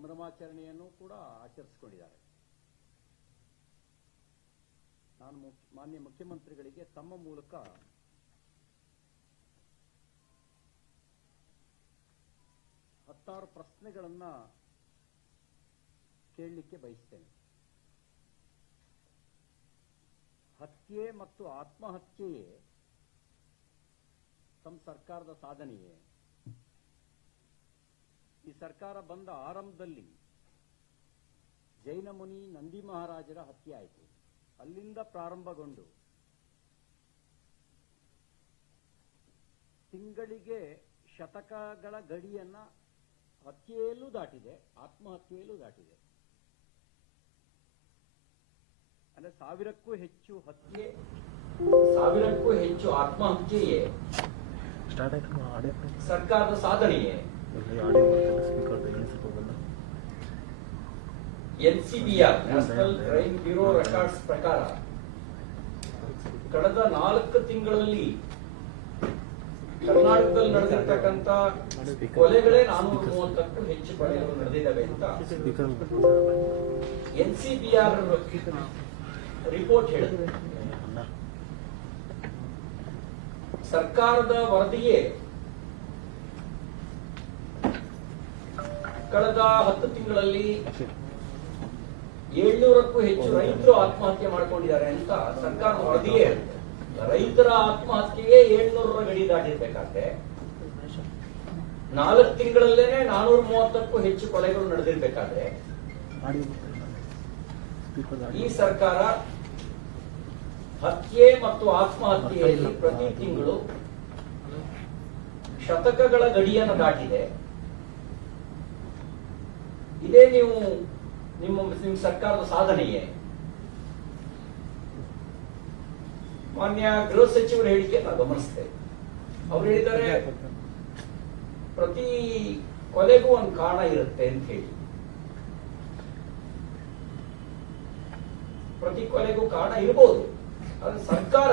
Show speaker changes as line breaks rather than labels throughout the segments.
ಸಂಭ್ರಮಾಚರಣೆಯನ್ನು ಕೂಡ ಆಚರಿಸಿಕೊಂಡಿದ್ದಾರೆ. ನಾನು ಮಾನ್ಯ ಮುಖ್ಯಮಂತ್ರಿಗಳಿಗೆ ತಮ್ಮ ಮೂಲಕ ಹತ್ತಾರು ಪ್ರಶ್ನೆಗಳನ್ನ ಕೇಳಲಿಕ್ಕೆ ಬಯಸ್ತೇನೆ. ಹತ್ಯೆ ಮತ್ತು ಆತ್ಮಹತ್ಯೆಯೇ ತಮ್ಮ ಸರ್ಕಾರದ ಸಾಧನೆಯೇ? ಈ ಸರ್ಕಾರ ಬಂದ ಆರಂಭದಲ್ಲಿ ಜೈನ ಮುನಿ ನಂದಿ ಮಹಾರಾಜರ ಹತ್ಯೆ ಆಯಿತು. ಅಲ್ಲಿಂದ ಪ್ರಾರಂಭಗೊಂಡು ತಿಂಗಳಿಗೆ ಶತಕಗಳ ಗಡಿಯನ್ನ ಹತ್ಯೆಯಲ್ಲೂ ದಾಟಿದೆ ಆತ್ಮಹತ್ಯೆಯಲ್ಲೂ ದಾಟಿದೆ. ಅಂದ್ರೆ ಸಾವಿರಕ್ಕೂ ಹೆಚ್ಚು ಹತ್ಯೆ ಸಾವಿರಕ್ಕೂ ಹೆಚ್ಚು ಆತ್ಮಹತ್ಯೆಯೇ ಸರ್ಕಾರದ ಸಾಧನೆಯೇ? NCBR national crime bureau records ಪ್ರಕಾರ ಕಳೆದ ನಾಲ್ಕು ತಿಂಗಳಲ್ಲಿ ಕರ್ನಾಟಕದಲ್ಲಿ ನಡೆದಿರ್ತಕ್ಕಂಥ ಕೊಲೆಗಳೇ ನಾನೂರ ಮೂವತ್ತಕ್ಕೂ ಹೆಚ್ಚು ಕೊಲೆಗಳು ನಡೆದಿದ್ದಾವೆ ಅಂತ ಎನ್ಸಿಬಿಆರ್ ರಿಪೋರ್ಟ್ ಹೇಳಿದೆ ಸರ್ಕಾರದ ವರದಿಯೇ ಕಳೆದ ಹತ್ತು ತಿಂಗಳಲ್ಲಿ ಏಳ್ನೂರಕ್ಕೂ ಹೆಚ್ಚು ರೈತರು ಆತ್ಮಹತ್ಯೆ ಮಾಡ್ಕೊಂಡಿದ್ದಾರೆ ಅಂತ ಸರ್ಕಾರ ವರದಿಯೇ ರೈತರ ಆತ್ಮಹತ್ಯೆಗೆ ಏಳ್ನೂರ ಗಡಿ ದಾಟಿರ್ಬೇಕಾದ್ರೆ ನಾಲ್ಕು ತಿಂಗಳಲ್ಲೇನೆ ನಾನೂರ ಮೂವತ್ತಕ್ಕೂ ಹೆಚ್ಚು ಕೊಲೆಗಳು ನಡೆದಿರ್ಬೇಕಾದ್ರೆ ಈ ಸರ್ಕಾರ ಹತ್ಯೆ ಮತ್ತು ಆತ್ಮಹತ್ಯೆಯಲ್ಲಿ ಪ್ರತಿ ತಿಂಗಳು ಶತಕಗಳ ಗಡಿಯನ್ನು ದಾಟಿದೆ. ಇದೇ ನೀವು ನಿಮ್ಮ ನಿಮ್ಮ ಸರ್ಕಾರದ ಸಾಧನೆಯೇ? ಮಾನ್ಯ ಗೃಹ ಸಚಿವರ ಹೇಳಿಕೆ ನಾನು ಗಮನಿಸ್ತೇವೆ ಅವ್ರು ಹೇಳಿದ್ದಾರೆ, ಪ್ರತಿ ಕೊಲೆಗೂ ಒಂದು ಕಾರಣ ಇರುತ್ತೆ ಅಂತ ಹೇಳಿ. ಪ್ರತಿ ಕೊಲೆಗೂ ಕಾರಣ ಇರಬಹುದು ಆದ್ರೆ ಸರ್ಕಾರ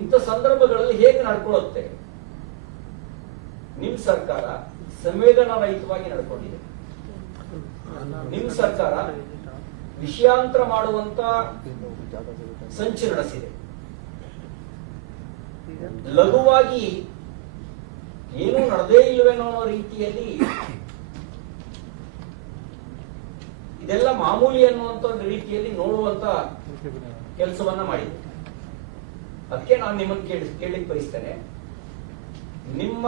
ಇಂಥ ಸಂದರ್ಭಗಳಲ್ಲಿ ಹೇಗೆ ನಡ್ಕೊಳ್ಳುತ್ತೆ? ನಿಮ್ ಸರ್ಕಾರ ಸಂವೇದನಾ ರಹಿತವಾಗಿ ನಡ್ಕೊಂಡಿದೆ. ನಿಮ್ ಸರ್ಕಾರ ವಿಷಯಾಂತರ ಮಾಡುವಂತ ಸಂಚು ನಡೆಸಿದೆ ಲಘುವಾಗಿ ಏನೂ ನಡೆದೇ ಅನ್ನೋ ರೀತಿಯಲ್ಲಿ ಇದೆಲ್ಲ ಮಾಮೂಲಿ ಅನ್ನುವಂತ ಒಂದು ರೀತಿಯಲ್ಲಿ ನೋಡುವಂತ ಕೆಲಸವನ್ನ ಮಾಡಿದೆ. ಅದಕ್ಕೆ ನಾನು ನಿಮ್ಮನ್ನು ಕೇಳಿ ಕೇಳಲಿಕ್ಕೆ ಬಯಸ್ತೇನೆ. ನಿಮ್ಮ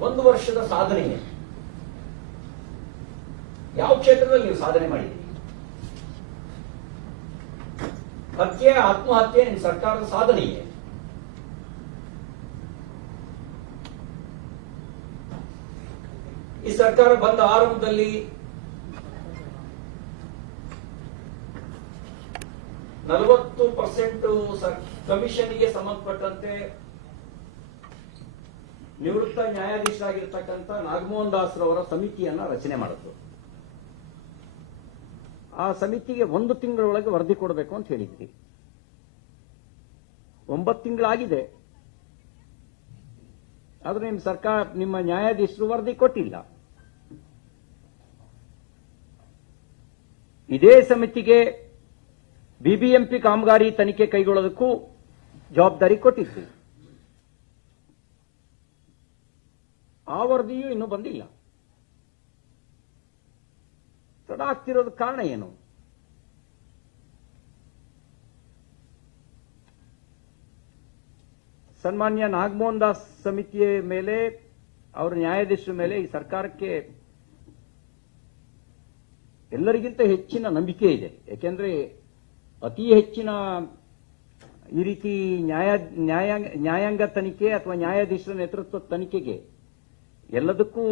ಒಂದು ವರ್ಷದ ಸಾಧನೆ ಏನು? ಯಾವ ಕ್ಷೇತ್ರದಲ್ಲಿ ನೀವು ಸಾಧನೆ ಮಾಡಿದ್ದೀರಿ ಹತ್ಯೆ, ಆತ್ಮಹತ್ಯೆ ನಿಮ್ಮ ಸರ್ಕಾರದ ಸಾಧನೆಯೇ ಈ ಸರ್ಕಾರ ಬಂದ ಆರಂಭದಲ್ಲಿ ನಲವತ್ತು ಪರ್ಸೆಂಟ್ ಕಮಿಷನ್ಗೆ ಸಂಬಂಧಪಟ್ಟಂತೆ ನಿವೃತ್ತ ನ್ಯಾಯಾಧೀಶರಾಗಿರ್ತಕ್ಕಂಥ ನಾಗಮೋಹನ್ ದಾಸ್ ರವರ ಸಮಿತಿಯನ್ನ ರಚನೆ ಮಾಡಿದ್ರು. ಆ ಸಮಿತಿಗೆ ಒಂದು ತಿಂಗಳೊಳಗೆ ವರದಿ ಕೊಡಬೇಕು ಅಂತ ಹೇಳಿದ್ವಿ. ಒಂಬತ್ತು ತಿಂಗಳಾಗಿದೆ. ಆದ್ರೆ ನಿಮ್ಮ ಸರ್ಕಾರ, ನಿಮ್ಮ ನ್ಯಾಯಾಧೀಶರು ವರದಿ ಕೊಟ್ಟಿಲ್ಲ. ಇದೇ ಸಮಿತಿಗೆ ಬಿಬಿಎಂಪಿ ಕಾಮಗಾರಿ ತನಿಖೆ ಕೈಗೊಳ್ಳೋದಕ್ಕೂ ಜವಾಬ್ದಾರಿ ಕೊಟ್ಟಿದ್ವಿ. ಆ ವರದಿಯೂ ಇನ್ನೂ ಬಂದಿಲ್ಲ. ತಡ ಆಗ್ತಿರೋದ ಕಾರಣ ಏನು? ಸನ್ಮಾನ್ಯ ನಾಗಮೋಹನ್ ದಾಸ್ ಸಮಿತಿಯ ಮೇಲೆ, ಅವರ ನ್ಯಾಯಾಧೀಶರ ಮೇಲೆ ಈ ಸರ್ಕಾರಕ್ಕೆ ಎಲ್ಲರಿಗಿಂತ ಹೆಚ್ಚಿನ ನಂಬಿಕೆ ಇದೆ. ಯಾಕೆಂದ್ರೆ ಅತಿ ಹೆಚ್ಚಿನ ಈ ರೀತಿ ನ್ಯಾಯ, ನ್ಯಾಯಾಂಗ ನ್ಯಾಯಾಂಗ ತನಿಖೆ ಅಥವಾ ನ್ಯಾಯಾಧೀಶರ ನೇತೃತ್ವದ ತನಿಖೆಗೆ ಎಲ್ಲದಕ್ಕೂ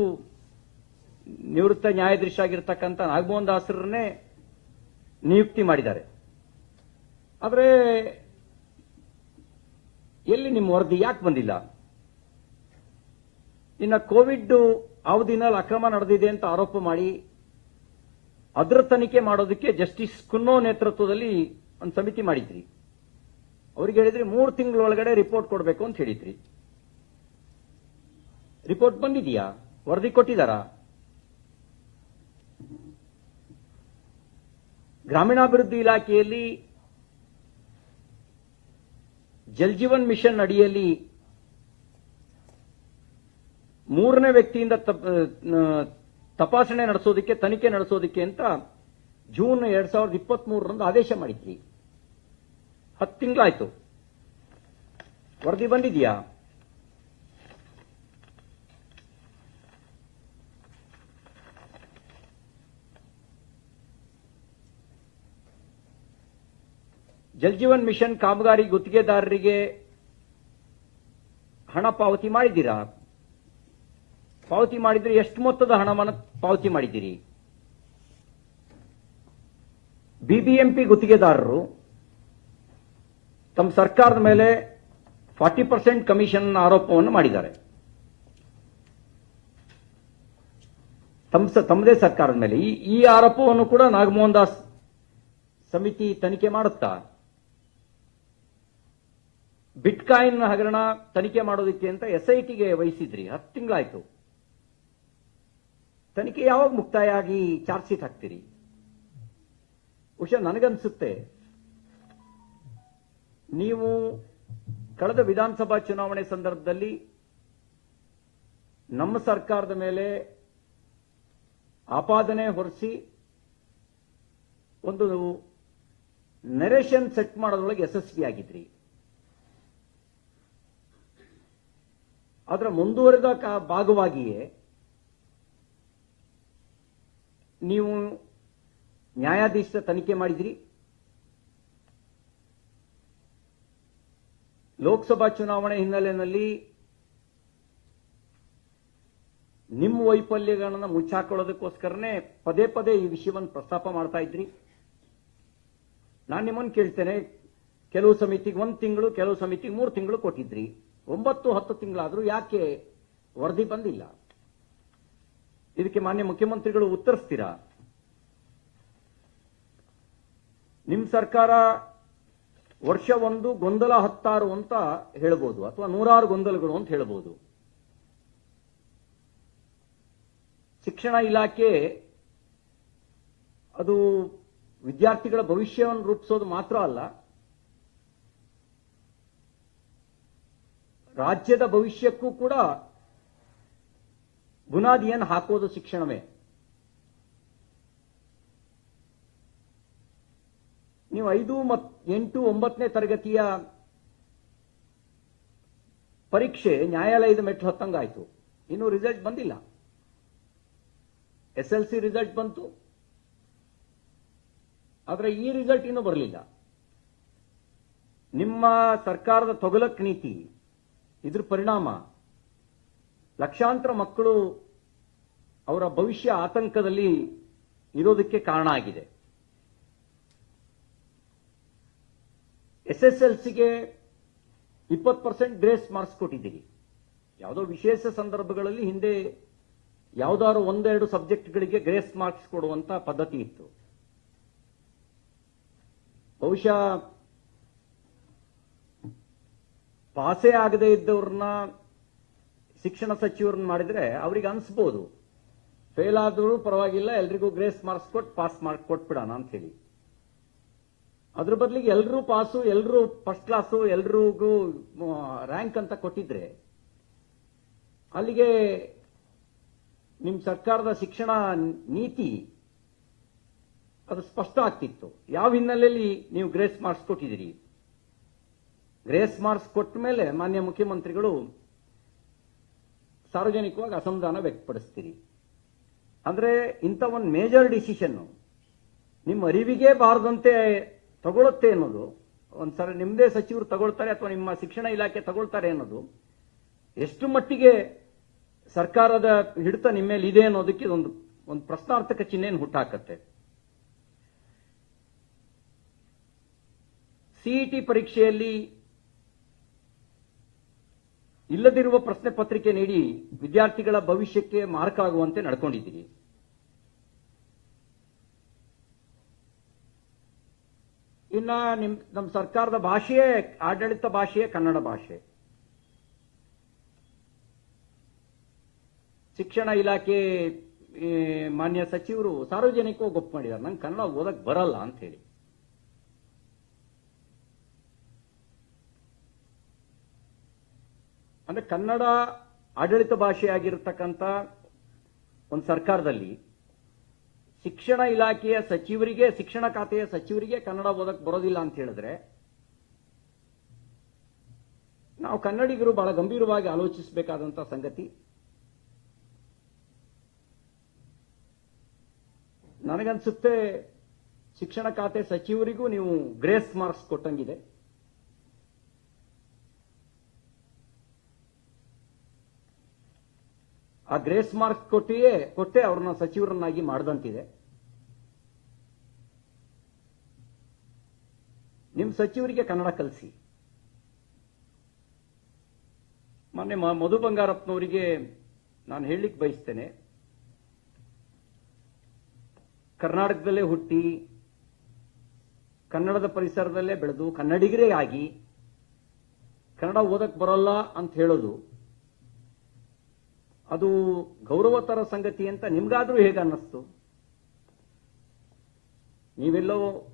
ನಿವೃತ್ತ ನ್ಯಾಯಾಧೀಶ ಆಗಿರ್ತಕ್ಕಂಥ ನಾಗಮೋಹನ್ ದಾಸರನ್ನೇ ನಿಯುಕ್ತಿ ಮಾಡಿದ್ದಾರೆ. ಆದರೆ ಎಲ್ಲಿ ನಿಮ್ಮ ವರದಿ ಯಾಕೆ ಬಂದಿಲ್ಲ? ಇನ್ನು ಕೋವಿಡ್ ಅವಧಿನಲ್ಲಿ ಅಕ್ರಮ ನಡೆದಿದೆ ಅಂತ ಆರೋಪ ಮಾಡಿ ಅದರ ತನಿಖೆ ಮಾಡೋದಕ್ಕೆ ಜಸ್ಟಿಸ್ ಕುನ್ನೋ ನೇತೃತ್ವದಲ್ಲಿ ಒಂದು ಸಮಿತಿ ಮಾಡಿದ್ರಿ. ಅವ್ರಿಗೆ ಹೇಳಿದ್ರಿ, ಮೂರು ತಿಂಗಳೊಳಗಡೆ ರಿಪೋರ್ಟ್ ಕೊಡಬೇಕು ಅಂತ ಹೇಳಿದ್ರಿ. ರಿಪೋರ್ಟ್ ಬಂದಿದೆಯಾ? ವರದಿ ಕೊಟ್ಟಿದ್ದಾರಾ ಗ್ರಾಮೀಣಾಭಿವೃದ್ಧಿ ಇಲಾಖೆಯಲ್ಲಿ ಜಲ್ಜೀವನ್ ಮಿಷನ್ ಅಡಿಯಲ್ಲಿ ಮೂರನೇ ವ್ಯಕ್ತಿಯಿಂದ ತಪಾಸಣೆ ನಡೆಸೋದಕ್ಕೆ, ತನಿಖೆ ನಡೆಸೋದಕ್ಕೆ ಅಂತ ಜೂನ್ ಎರಡ್ ಸಾವಿರದ ಇಪ್ಪತ್ತ್ ಮೂರರಂದು ಆದೇಶ ಮಾಡಿದ್ವಿ. ಹತ್ತು ತಿಂಗಳಾಯ್ತು. ವರದಿ ಬಂದಿದೆಯಾ? ಜಲ್ ಜೀವನ್ ಮಿಷನ್ ಕಾಮಗಾರಿ ಗುತ್ತಿಗೆದಾರರಿಗೆ ಹಣ ಪಾವತಿ ಮಾಡಿದ್ದೀರಾ? ಪಾವತಿ ಮಾಡಿದ್ರೆ ಎಷ್ಟು ಮೊತ್ತದ ಹಣವನ್ನು ಪಾವತಿ ಮಾಡಿದ್ದೀರಿ? ಬಿಬಿಎಂಪಿ ಗುತ್ತಿಗೆದಾರರು ತಮ್ಮ ಸರ್ಕಾರದ ಮೇಲೆ ಫಾರ್ಟಿ ಪರ್ಸೆಂಟ್ ಕಮಿಷನ್ ಆರೋಪವನ್ನು ಮಾಡಿದ್ದಾರೆ. ತಮ್ಮ ತಮ್ಮದೇ ಸರ್ಕಾರದ ಮೇಲೆ. ಈ ಈ ಆರೋಪವನ್ನು ಕೂಡ ನಾಗಮೋಹನ್ ದಾಸ್ ಸಮಿತಿ ತನಿಖೆ ಮಾಡುತ್ತಾ? ಬಿಟ್ಕಾಯಿನ್ ಹಗರಣ ತನಿಖೆ ಮಾಡೋದಕ್ಕೆ ಅಂತ ಎಸ್ಐಟಿಗೆ ವಹಿಸಿದ್ರಿ. ಹತ್ತು ತಿಂಗಳಾಯ್ತು. ತನಿಖೆ ಯಾವಾಗ ಮುಕ್ತಾಯ ಆಗಿ ಚಾರ್ಜ್ ಶೀಟ್ ಹಾಕ್ತೀರಿ? ಬಹುಶಃ ನನಗನ್ಸುತ್ತೆ. ನೀವು ಕಳೆದ ವಿಧಾನಸಭಾ ಚುನಾವಣೆ ಸಂದರ್ಭದಲ್ಲಿ ನಮ್ಮ ಸರ್ಕಾರದ ಮೇಲೆ ಆಪಾದನೆ ಹೊರಿಸಿ ಒಂದು ನೆರೇಷನ್ ಸೆಟ್ ಮಾಡೋದ್ರೊಳಗೆ ಯಶಸ್ವಿಯಾಗಿದ್ರಿ. ಅದರ ಮುಂದುವರೆದ ಭಾಗವಾಗಿಯೇ ನೀವು ನ್ಯಾಯಾಧೀಶರ ತನಿಖೆ ಮಾಡಿದಿರಿ ಲೋಕಸಭಾ ಚುನಾವಣೆ ಹಿನ್ನೆಲೆಯಲ್ಲಿ ನಿಮ್ಮ ವೈಫಲ್ಯಗಳನ್ನು ಮುಚ್ಚಾಕೊಳ್ಳೋದಕ್ಕೋಸ್ಕರನೇ ಪದೇ ಪದೇ ಈ ವಿಷಯವನ್ನು ಪ್ರಸ್ತಾಪ ಮಾಡ್ತಾ ಇದ್ರಿ. ನಾನು ನಿಮ್ಮನ್ನು ಕೇಳ್ತೇನೆ. ಕೆಲವು ಸಮಿತಿಗೆ ಒಂದು ತಿಂಗಳು, ಕೆಲವು ಸಮಿತಿಗೆ ಮೂರು ತಿಂಗಳು ಕೊಟ್ಟಿದ್ರಿ. ಒಂಬತ್ತು ಹತ್ತು ತಿಂಗಳಾದರೂ ಯಾಕೆ ವರದಿ ಬಂದಿಲ್ಲ? ಇದಕ್ಕೆ ಮಾನ್ಯ ಮುಖ್ಯಮಂತ್ರಿಗಳು ಉತ್ತರಿಸ್ತೀರಾ? ನಿಮ್ಮ ಸರ್ಕಾರ ವರ್ಷ ಒಂದು ಗೊಂದಲ ಹತ್ತಾರು ಅಂತ ಹೇಳ್ಬೋದು, ಅಥವಾ ನೂರಾರು ಗೊಂದಲಗಳು ಅಂತ ಹೇಳ್ಬೋದು. ಶಿಕ್ಷಣ ಇಲಾಖೆ ಅದು ವಿದ್ಯಾರ್ಥಿಗಳ ಭವಿಷ್ಯವನ್ನು ರೂಪಿಸೋದು ಮಾತ್ರ ಅಲ್ಲ ರಾಜ್ಯದ ಭವಿಷ್ಯಕ್ಕೂ ಕೂಡ ಬುನಾದಿಯನ್ನು ಹಾಕೋದು ಶಿಕ್ಷಣವೇ. ನೀವು ಐದು ಮತ್ತು ಎಂಟು ಒಂಬತ್ತನೇ ತರಗತಿಯ ಪರೀಕ್ಷೆ ನ್ಯಾಯಾಲಯದ ಮೆಟ್ಲು ಹತ್ತಂಗಾಯ್ತು. ಇನ್ನು ರಿಸಲ್ಟ್ ಬಂದಿಲ್ಲ. ಎಸ್ ಎಲ್ ಸಿ ರಿಸಲ್ಟ್ ಬಂತು. ಆದರೆ ಈ ರಿಸಲ್ಟ್ ಇನ್ನೂ ಬರಲಿಲ್ಲ. ನಿಮ್ಮ ಸರ್ಕಾರದ ತೊಗಲಕ್ ನೀತಿ ಇದ್ರ ಪರಿಣಾಮ ಲಕ್ಷಾಂತರ ಮಕ್ಕಳು ಅವರ ಭವಿಷ್ಯ ಆತಂಕದಲ್ಲಿ ಇರೋದಕ್ಕೆ ಕಾರಣ ಆಗಿದೆ. ಎಸ್ ಎಸ್ ಎಲ್ ಸಿಗೆ ಇಪ್ಪತ್ತು ಪರ್ಸೆಂಟ್ ಗ್ರೇಸ್ ಮಾರ್ಕ್ಸ್ ಕೊಟ್ಟಿದ್ದೀರಿ ಯಾವುದೋ ವಿಶೇಷ ಸಂದರ್ಭಗಳಲ್ಲಿ ಹಿಂದೆ ಯಾವುದಾದ್ರು ಒಂದೆರಡು ಸಬ್ಜೆಕ್ಟ್ಗಳಿಗೆ ಗ್ರೇಸ್ ಮಾರ್ಕ್ಸ್ ಕೊಡುವಂತ ಪದ್ಧತಿ ಇತ್ತು. ಬಹುಶಃ ಪಾಸೇ ಆಗದೆ ಇದ್ದವ್ರನ್ನ ಶಿಕ್ಷಣ ಸಚಿವರನ್ನ ಮಾಡಿದ್ರೆ ಅವ್ರಿಗೆ ಅನ್ಸ್ಬೋದು. ಫೇಲ್ ಆದ್ರೂ ಪರವಾಗಿಲ್ಲ, ಎಲ್ರಿಗೂ ಗ್ರೇಸ್ ಮಾರ್ಕ್ಸ್ ಕೊಟ್ಟು ಪಾಸ್ ಮಾರ್ಕ್ ಕೊಟ್ಬಿಡೋಣ ಅಂತ ಹೇಳಿ. ಅದ್ರ ಬದಲಿಗೆ ಎಲ್ಲರೂ ಪಾಸು ಎಲ್ಲರೂ ಫಸ್ಟ್ ಕ್ಲಾಸು ಎಲ್ರಿಗೂ ರ್ಯಾಂಕ್ ಅಂತ ಕೊಟ್ಟಿದ್ರೆ ಅಲ್ಲಿಗೆ ನಿಮ್ಮ ಸರ್ಕಾರದ ಶಿಕ್ಷಣ ನೀತಿ ಅದು ಸ್ಪಷ್ಟ ಆಗ್ತಿತ್ತು. ಯಾವ ಹಿನ್ನೆಲೆಯಲ್ಲಿ ನೀವು ಗ್ರೇಸ್ ಮಾರ್ಕ್ಸ್ ಕೊಟ್ಟಿದ್ದೀರಿ? ಗ್ರೇಸ್ ಮಾರ್ಕ್ಸ್ ಕೊಟ್ಟ ಮೇಲೆ ಮಾನ್ಯ ಮುಖ್ಯಮಂತ್ರಿಗಳು ಸಾರ್ವಜನಿಕವಾಗಿ ಅಸಮಾಧಾನ ವ್ಯಕ್ತಪಡಿಸ್ತೀರಿ. ಅಂದ್ರೆ ಇಂಥ ಒಂದು ಮೇಜರ್ ಡಿಸಿಷನ್ ನಿಮ್ಮ ಅರಿವಿಗೆ ಬಾರದಂತೆ ತಗೊಳುತ್ತೆ ಅನ್ನೋದು, ಒಂದ್ಸಲ ನಿಮ್ಮದೇ ಸಚಿವರು ತಗೊಳ್ತಾರೆ ಅಥವಾ ನಿಮ್ಮ ಶಿಕ್ಷಣ ಇಲಾಖೆ ತಗೊಳ್ತಾರೆ ಅನ್ನೋದು ಎಷ್ಟು ಮಟ್ಟಿಗೆ ಸರ್ಕಾರದ ಹಿಡಿತ ನಿಮ್ಮ ಇದೆ ಅನ್ನೋದಕ್ಕೆ ಒಂದು ಒಂದು ಪ್ರಶ್ನಾರ್ಥಕ ಚಿಹ್ನೆಯನ್ನು ಹುಟ್ಟಾಕತ್ತೆ. ಸಿಇಟಿ ಪರೀಕ್ಷೆಯಲ್ಲಿ ಇಲ್ಲದಿರುವ ಪ್ರಶ್ನೆ ಪತ್ರಿಕೆ ನೀಡಿ ವಿದ್ಯಾರ್ಥಿಗಳ ಭವಿಷ್ಯಕ್ಕೆ ಮಾರ್ಕ್ ಆಗುವಂತೆ ನಡ್ಕೊಂಡಿದ್ದೀರಿ. ಇನ್ನ ನಿಮ್ ನಮ್ಮ ಸರ್ಕಾರದ ಭಾಷೆಯೇ, ಆಡಳಿತ ಭಾಷೆಯೇ ಕನ್ನಡ ಭಾಷೆ. ಶಿಕ್ಷಣ ಇಲಾಖೆ ಮಾನ್ಯ ಸಚಿವರು ಸಾರ್ವಜನಿಕವಾಗಿ ಒಪ್ಪು ಮಾಡಿದ್ದಾರೆ. ನಂಗೆ ಕನ್ನಡ ಓದಕ್ಕೆ ಬರಲ್ಲ ಅಂತ ಹೇಳಿ. ಅಂದ್ರೆ ಕನ್ನಡ ಆಡಳಿತ ಭಾಷೆಯಾಗಿರ್ತಕ್ಕಂಥ ಒಂದು ಸರ್ಕಾರದಲ್ಲಿ ಶಿಕ್ಷಣ ಇಲಾಖೆಯ ಸಚಿವರಿಗೆ, ಶಿಕ್ಷಣ ಖಾತೆಯ ಸಚಿವರಿಗೆ ಕನ್ನಡ ಓದಕ್ ಬರೋದಿಲ್ಲ ಅಂತ ಹೇಳಿದ್ರೆ, ನಾವು ಕನ್ನಡಿಗರು ಬಹಳ ಗಂಭೀರವಾಗಿ ಆಲೋಚಿಸಬೇಕಾದಂಥ ಸಂಗತಿ. ನನಗನ್ಸುತ್ತೆ ಶಿಕ್ಷಣ ಖಾತೆ ಸಚಿವರಿಗೂ ನೀವು ಗ್ರೇಸ್ ಮಾರ್ಕ್ಸ್ ಕೊಟ್ಟಂಗಿದೆ. ಆ ಗ್ರೇಸ್ ಮಾರ್ಕ್ ಕೊಟ್ಟಿಯೇ ಕೊಟ್ಟೆ ಅವ್ರನ್ನ ಸಚಿವರನ್ನಾಗಿ ಮಾಡ್ದಂತಿದೆ. ನಿಮ್ಮ ಸಚಿವರಿಗೆ ಕನ್ನಡ ಕಲಿಸಿ. ಮೊನ್ನೆ ಮಧು ಬಂಗಾರಪ್ಪನವರಿಗೆ ನಾನು ಹೇಳಲಿಕ್ಕೆ ಬಯಸ್ತೇನೆ. ಕರ್ನಾಟಕದಲ್ಲೇ ಹುಟ್ಟಿ, ಕನ್ನಡದ ಪರಿಸರದಲ್ಲೇ ಬೆಳೆದು, ಕನ್ನಡಿಗರೇ ಆಗಿ, ಕನ್ನಡ ಓದಕ್ ಬರೋಲ್ಲ ಅಂತ ಹೇಳೋದು ಅದು ಗೌರವತರ ಸಂಗತಿ ಅಂತ ನಿಮ್ಗಾದ್ರೂ ಹೇಗೆ ಅನ್ನಿಸ್ತು ನೀವೆಲ್ಲೋ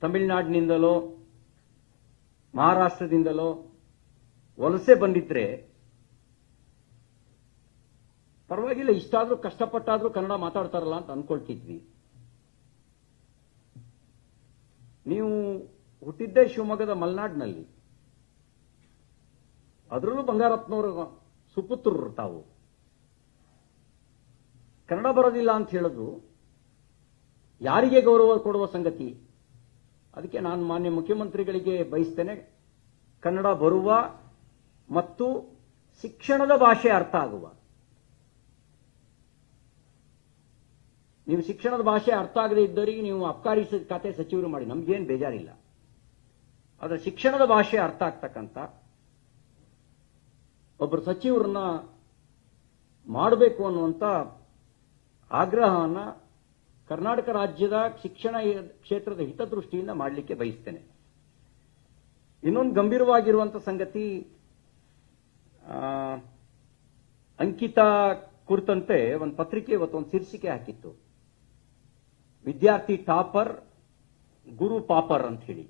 ತಮಿಳುನಾಡಿನಿಂದಲೋ, ಮಹಾರಾಷ್ಟ್ರದಿಂದಲೋ ವಲಸೆ ಬಂದಿದ್ರೆ ಪರವಾಗಿಲ್ಲ, ಇಷ್ಟಾದ್ರೂ ಕಷ್ಟಪಟ್ಟಾದ್ರೂ ಕನ್ನಡ ಮಾತಾಡ್ತಾರಲ್ಲ ಅಂತ ಅನ್ಕೊಳ್ತಿದ್ವಿ. ನೀವು ಹುಟ್ಟಿದ್ದೇ ಶಿವಮೊಗ್ಗದ ಮಲೆನಾಡಿನಲ್ಲಿ. ಅದರಲ್ಲೂ ಬಂಗಾರಪ್ಪನವರು ಸುಪುತ್ರರು ತಾವು. ಕನ್ನಡ ಬರೋದಿಲ್ಲ ಅಂತ ಹೇಳೋದು ಯಾರಿಗೆ ಗೌರವ ಕೊಡುವ ಸಂಗತಿ? ಅದಕ್ಕೆ ನಾನು ಮಾನ್ಯ ಮುಖ್ಯಮಂತ್ರಿಗಳಿಗೆ ಬಯಸ್ತೇನೆ, ಕನ್ನಡ ಬರುವ ಮತ್ತು ಶಿಕ್ಷಣದ ಭಾಷೆ ಅರ್ಥ ಆಗುವ. ನೀವು ಶಿಕ್ಷಣದ ಭಾಷೆ ಅರ್ಥ ಆಗದೆ ಇದ್ದವರಿಗೆ ನೀವು ಅಬ್ಕಾರಿ ಖಾತೆ ಸಚಿವರು ಮಾಡಿ, ನಮ್ಗೇನು ಬೇಜಾರಿಲ್ಲ. ಆದರೆ ಶಿಕ್ಷಣದ ಭಾಷೆ ಅರ್ಥ ಆಗ್ತಕ್ಕಂಥ ಒಬ್ಬರು ಸಚಿವರನ್ನ ಮಾಡಬೇಕು ಅನ್ನುವಂಥ ಆಗ್ರಹವನ್ನ ಕರ್ನಾಟಕ ರಾಜ್ಯದ ಶಿಕ್ಷಣ ಕ್ಷೇತ್ರದ ಹಿತದೃಷ್ಟಿಯಿಂದ ಮಾಡಲಿಕ್ಕೆ ಬಯಸ್ತೇನೆ. ಇನ್ನೊಂದು ಗಂಭೀರವಾಗಿರುವಂಥ ಸಂಗತಿ ಅಂಕಿತಾ ಕುರಿತಂತೆ ಒಂದು ಪತ್ರಿಕೆ ಇವತ್ತೊಂದು ಶೀರ್ಷಿಕೆ ಹಾಕಿತ್ತು. ವಿದ್ಯಾರ್ಥಿ ಟಾಪರ್, ಗುರು ಪಾಪರ್ ಅಂತ ಹೇಳಿ.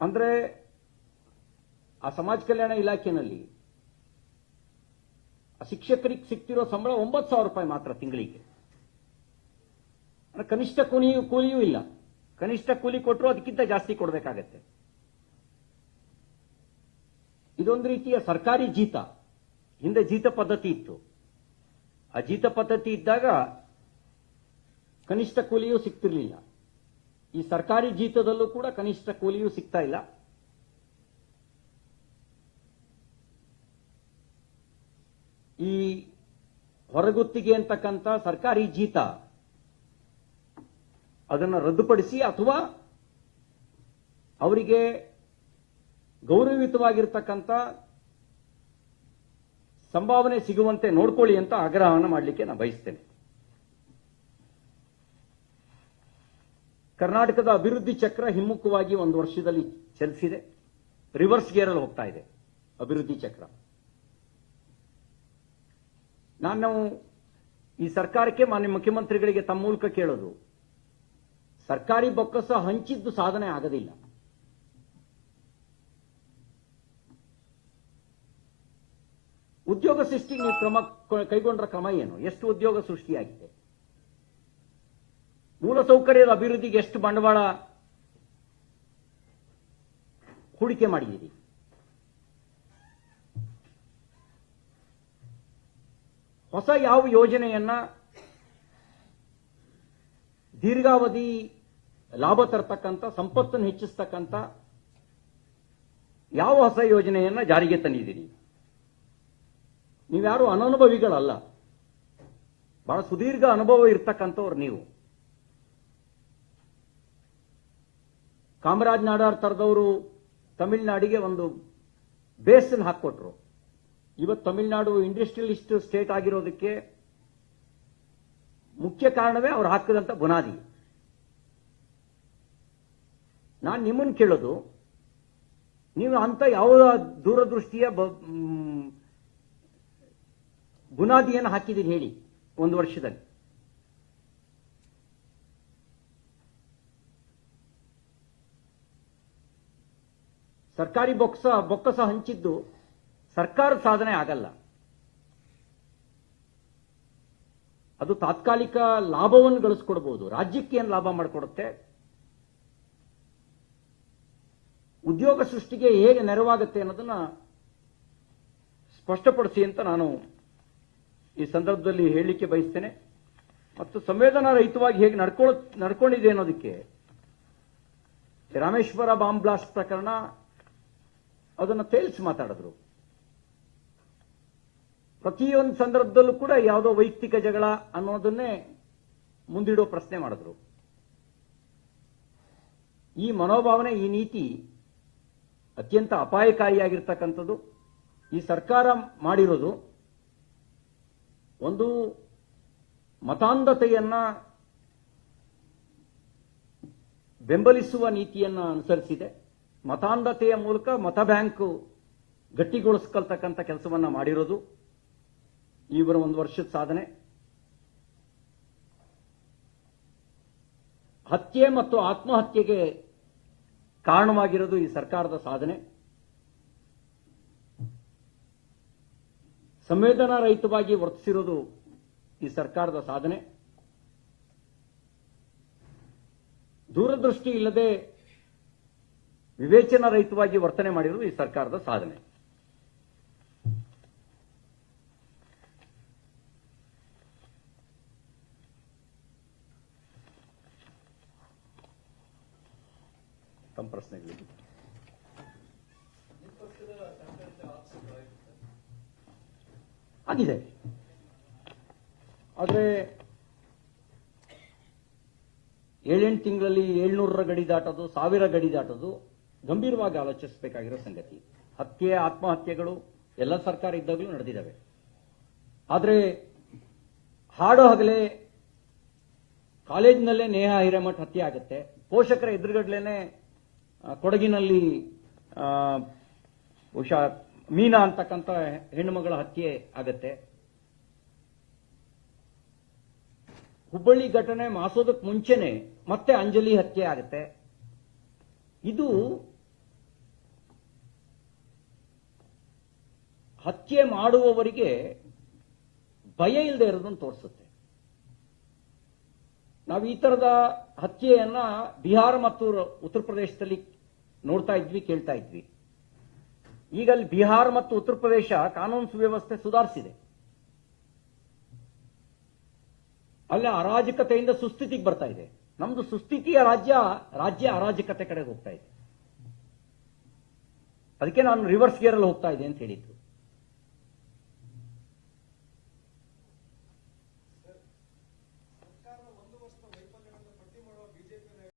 ಅಂದ್ರೆ ಆ ಸಮಾಜ ಕಲ್ಯಾಣ ಇಲಾಖೆಯಲ್ಲಿ ಶಿಕ್ಷಕರಿಗೆ ಸಿಗ್ತಿರೋ ಸಂಬಳ ಒಂಬತ್ತು ಸಾವಿರ ರೂಪಾಯಿ ಮಾತ್ರ ತಿಂಗಳಿಗೆ. ಕನಿಷ್ಠ ಕೂಲಿಯೂ ಕೂಲಿಯೂ ಇಲ್ಲ. ಕನಿಷ್ಠ ಕೂಲಿ ಕೊಟ್ಟರು ಅದಕ್ಕಿಂತ ಜಾಸ್ತಿ ಕೊಡಬೇಕಾಗತ್ತೆ. ಇದೊಂದು ರೀತಿಯ ಸರ್ಕಾರಿ ಜೀತ. ಹಿಂದೆ ಜೀತ ಪದ್ಧತಿ ಇತ್ತು. ಆ ಜೀತ ಪದ್ಧತಿ ಇದ್ದಾಗ ಕನಿಷ್ಠ ಕೂಲಿಯೂ ಸಿಗ್ತಿರ್ಲಿಲ್ಲ. ಈ ಸರ್ಕಾರಿ ಜೀತದಲ್ಲೂ ಕೂಡ ಕನಿಷ್ಠ ಕೂಲಿಯೂ ಸಿಗ್ತಾ ಇಲ್ಲ. ಈ ಹೊರಗುತ್ತಿಗೆ ಅಂತಕ್ಕಂಥ ಸರ್ಕಾರಿ ಜೀತ, ಅದನ್ನು ರದ್ದುಪಡಿಸಿ ಅಥವಾ ಅವರಿಗೆ ಗೌರವಯುತವಾಗಿರ್ತಕ್ಕಂಥ ಸಂಭಾವನೆ ಸಿಗುವಂತೆ ನೋಡ್ಕೊಳ್ಳಿ ಅಂತ ಆಗ್ರಹವನ್ನು ಮಾಡಲಿಕ್ಕೆ ನಾನು ಬಯಸ್ತೇನೆ. ಕರ್ನಾಟಕದ ಅಭಿವೃದ್ಧಿ ಚಕ್ರ ಹಿಮ್ಮುಖವಾಗಿ ಒಂದು ವರ್ಷದಲ್ಲಿ ಚಲಿಸಿದೆ. ರಿವರ್ಸ್ ಗೇರಲ್ಲಿ ಹೋಗ್ತಾ ಇದೆ ಅಭಿವೃದ್ಧಿ ಚಕ್ರ. ನಾನು ಈ ಸರ್ಕಾರಕ್ಕೆ ಮಾನ್ಯ ಮುಖ್ಯಮಂತ್ರಿಗಳಿಗೆ ತಮ್ಮ ಮೂಲಕ ಕೇಳೋದು, ಸರ್ಕಾರಿ ಬೊಕ್ಕಸ ಹಂಚಿದ್ದು ಸಾಧನೆ ಆಗದಿಲ್ಲ. ಉದ್ಯೋಗ ಸೃಷ್ಟಿಗೆ ನೀವು ಕ್ರಮ ಕೈಗೊಂಡ್ರ ಕ್ರಮ ಏನು? ಎಷ್ಟು ಉದ್ಯೋಗ ಸೃಷ್ಟಿಯಾಗಿದೆ? ಮೂಲಸೌಕರ್ಯದ ಅಭಿವೃದ್ಧಿಗೆ ಎಷ್ಟು ಬಂಡವಾಳ ಹೂಡಿಕೆ ಮಾಡಿದ್ದೀರಿ? ಹೊಸ ಯಾವ ಯೋಜನೆಯನ್ನ ದೀರ್ಘಾವಧಿ ಲಾಭ ತರ್ತಕ್ಕಂಥ, ಸಂಪತ್ತನ್ನು ಹೆಚ್ಚಿಸ್ತಕ್ಕಂಥ ಯಾವ ಹೊಸ ಯೋಜನೆಯನ್ನ ಜಾರಿಗೆ ತಂದಿದ್ದೀರಿ? ನೀವ್ಯಾರು ಅನನುಭವಿಗಳಲ್ಲ. ಬಹಳ ಸುದೀರ್ಘ ಅನುಭವ ಇರ್ತಕ್ಕಂಥವ್ರು ನೀವು. ಕಾಮರಾಜ್ ನಾಡಾರ್ ತರದವರು ತಮಿಳುನಾಡಿಗೆ ಒಂದು ಬೇಸನ್ನು ಹಾಕೊಟ್ರು ಇವತ್ತು ತಮಿಳುನಾಡು ಇಂಡಸ್ಟ್ರಿಯಲಿಸ್ಟ್ ಸ್ಟೇಟ್ ಆಗಿರೋದಕ್ಕೆ ಮುಖ್ಯ ಕಾರಣವೇ ಅವ್ರು ಹಾಕಿದಂಥ ಬುನಾದಿ. ನಾನು ನಿಮ್ಮನ್ನು ಕೇಳೋದು, ನೀವು ಅಂತ ಯಾವ ದೂರದೃಷ್ಟಿಯ ಬುನಾದಿಯನ್ನು ಹಾಕಿದ್ದೀನಿ ಹೇಳಿ, ಒಂದು ವರ್ಷದಲ್ಲಿ. ಸರ್ಕಾರಿ ಬೊಕ್ಕಸ ಬೊಕ್ಕಸ ಹಂಚಿದ್ದು ಸರ್ಕಾರದ ಸಾಧನೆ ಆಗಲ್ಲ. ಅದು ತಾತ್ಕಾಲಿಕ ಲಾಭವನ್ನು ಗಳಿಸ್ಕೊಡ್ಬೋದು. ರಾಜ್ಯಕ್ಕೆ ಏನು ಲಾಭ ಮಾಡಿಕೊಡುತ್ತೆ? ಉದ್ಯೋಗ ಸೃಷ್ಟಿಗೆ ಹೇಗೆ ನೆರವಾಗುತ್ತೆ ಅನ್ನೋದನ್ನ ಸ್ಪಷ್ಟಪಡಿಸಿ ಅಂತ ನಾನು ಈ ಸಂದರ್ಭದಲ್ಲಿ ಹೇಳಲಿಕ್ಕೆ ಬಯಸ್ತೇನೆ. ಮತ್ತು ಸಂವೇದನಾ ರಹಿತವಾಗಿ ಹೇಗೆ ನಡ್ಕೊಳ್ಳೋ ನಡ್ಕೊಂಡಿದೆ ಅನ್ನೋದಕ್ಕೆ ರಾಮೇಶ್ವರ ಬಾಂಬ್ ಬ್ಲಾಸ್ಟ್ ಪ್ರಕರಣ ಅದನ್ನು ತೇಲ್ಸಿ ಮಾತಾಡಿದ್ರು. ಪ್ರತಿಯೊಂದು ಸಂದರ್ಭದಲ್ಲೂ ಕೂಡ ಯಾವುದೋ ವೈಯಕ್ತಿಕ ಜಗಳ ಅನ್ನೋದನ್ನೇ ಮುಂದಿಡೋ ಪ್ರಶ್ನೆ ಮಾಡಿದ್ರು. ಈ ಮನೋಭಾವನೆ, ಈ ನೀತಿ ಅತ್ಯಂತ ಅಪಾಯಕಾರಿಯಾಗಿರ್ತಕ್ಕಂಥದ್ದು. ಈ ಸರ್ಕಾರ ಮಾಡಿರೋದು ಒಂದು ಮತಾಂಧತೆಯನ್ನ ಬೆಂಬಲಿಸುವ ನೀತಿಯನ್ನು ಅನುಸರಿಸಿದೆ. ಮತಾಂಧತೆಯ ಮೂಲಕ ಮತ ಬ್ಯಾಂಕ್ ಗಟ್ಟಿಗೊಳಿಸ್ಕೊಳ್ತಕ್ಕಂಥ ಕೆಲಸವನ್ನ ಮಾಡಿರೋದು. ಇವರ ಒಂದು ವರ್ಷದ ಸಾಧನೆ. ಹತ್ಯೆ ಮತ್ತು ಆತ್ಮಹತ್ಯೆಗೆ ಕಾರಣವಾಗಿರೋದು ಈ ಸರ್ಕಾರದ ಸಾಧನೆ. ಸಂವೇದನಾ ರಹಿತವಾಗಿ ವರ್ತಿಸಿರೋದು ಈ ಸರ್ಕಾರದ ಸಾಧನೆ. ದೂರದೃಷ್ಟಿ ಇಲ್ಲದೆ ವಿವೇಚನಾ ರಹಿತವಾಗಿ ವರ್ತನೆ ಮಾಡಿರೋದು ಈ ಸರ್ಕಾರದ ಸಾಧನೆ ತಮ್ಮ ಪ್ರಶ್ನೆಗಳಿಗೆ ಆಗಿದೆ. ಆದರೆ ಏಳೆಂಟು ತಿಂಗಳಲ್ಲಿ ಏಳ್ನೂರರ ಗಡಿ ದಾಟೋದು, ಸಾವಿರ ಗಡಿ ದಾಟೋದು, ಗಂಭೀರವಾಗಿ ಆಲೋಚಿಸಬೇಕಾಗಿರೋ ಸಂಗತಿ. ಹತ್ಯೆ, ಆತ್ಮಹತ್ಯೆಗಳು ಎಲ್ಲ ಸರ್ಕಾರ ಇದ್ದಾಗಲೂ ನಡೆದಿದ್ದಾವೆ. ಆದರೆ ಹಾಡು ಹಗಲೇ ಕಾಲೇಜಿನಲ್ಲೇ ನೇಹ ಹಿರೇಮಠ್ ಹತ್ಯೆ ಆಗುತ್ತೆ. ಪೋಷಕರ ಎದುರುಗಡ್ಲೇನೆ ಕೊಡಗಿನಲ್ಲಿ ಬಹುಶಃ ಮೀನಾ ಅಂತಕ್ಕಂಥ ಹೆಣ್ಣುಮಗಳ ಹತ್ಯೆ ಆಗತ್ತೆ. ಹುಬ್ಬಳ್ಳಿ ಘಟನೆ ಮಾಸೋದಕ್ಕೆ ಮುಂಚೆನೆ ಮತ್ತೆ ಅಂಜಲಿ ಹತ್ಯೆ ಆಗುತ್ತೆ. ಇದು ಹತ್ಯೆ ಮಾಡುವವರಿಗೆ ಭಯ ಇಲ್ಲದೆ ಇರೋದನ್ನು ತೋರಿಸುತ್ತೆ. ನಾವು ಈ ತರದ ಹತ್ಯೆಯನ್ನ ಬಿಹಾರ ಮತ್ತು ಉತ್ತರ ಪ್ರದೇಶದಲ್ಲಿ ನೋಡ್ತಾ ಇದ್ವಿ, ಕೇಳ್ತಾ ಇದ್ವಿ. ಈಗ ಅಲ್ಲಿ ಬಿಹಾರ್ ಮತ್ತು ಉತ್ತರ ಪ್ರದೇಶ ಕಾನೂನು ಸುವ್ಯವಸ್ಥೆ ಸುಧಾರಿಸಿದೆ. ಅಲ್ಲಿ, ಅರಾಜಕತೆಯಿಂದ ಸುಸ್ಥಿತಿಗೆ ಬರ್ತಾ ಇದೆ. ನಮ್ದು ಸುಸ್ಥಿತಿಯ ರಾಜ್ಯ ರಾಜ್ಯ ಅರಾಜಕತೆ ಕಡೆಗೆ ಹೋಗ್ತಾ ಇದೆ. ಅದಕ್ಕೆ ನಾನು ರಿವರ್ಸ್ ಗೇರ್ ಅಲ್ಲಿ ಹೋಗ್ತಾ ಇದೆ ಅಂತ ಹೇಳಿದ್ದು.